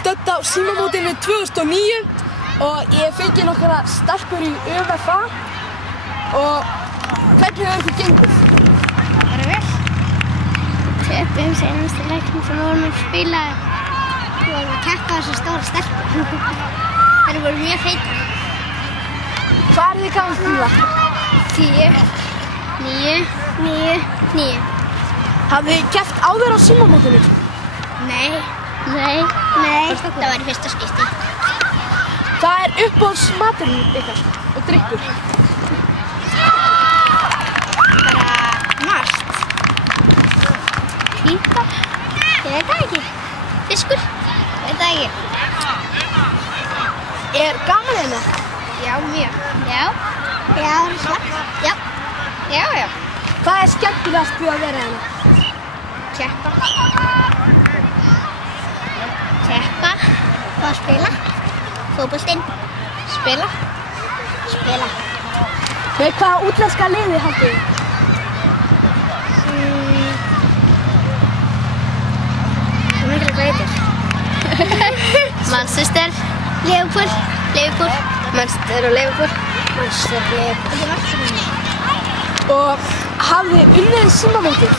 Stödd á símamótinu 2009 og ég fengi nokkra stelpur í ÖFA og hvernig hefur ykkur gengið? Bara vel. Töpum senast leiknum sem vorum að spila. Við vorum að keppa þessu stóra stelpur. Þær voru mjög feitar. Hvað er þið gaman spila? 10, 9, 9, 9. Hafið þið keppt áður á símamótinu? Nei. Það var í fyrsta skipti. Hvað er uppáhaldsmaturinn ykkar og drykkur? Bara margt. Pípa? Ég veit það ekki. Fiskur? Ég veit það ekki. Er gaman hérna? Já, mjög. Já, slagt. Já. Hvað er skemmtilegast við að vera hérna? Keppa. Fá að spila. Fótboltinn. Spila. Með hvaða útlenska liði haldið þið? Hvað mikilvægt hvað heitir? Manchester, Liverpool. Manchester og Liverpool. Og hafið þið unnið símamótið?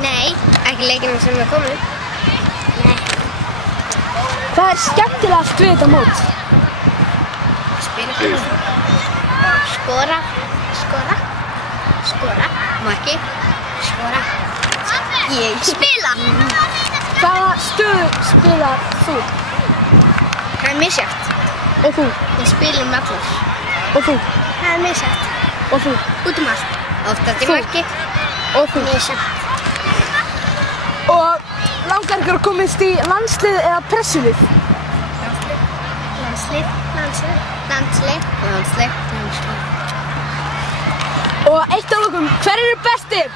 Nei, ekki leikina sem er komin. Hvað er skemmtilegast við þetta mót? Spila. Skora. Marki. Skora. Ég spila. Hvaða stöðu spilar þú? Það er misjafnt. Og þú? Ég spila allar. Og þú? Það er misjafnt. Og þú? Út allt. Oftast í Þú? marki. Og þú? Misjafnt. Og langar ykkur að komast í landslið eða pressulið? Landslið. Og eitt af okkur, hver eru bestir?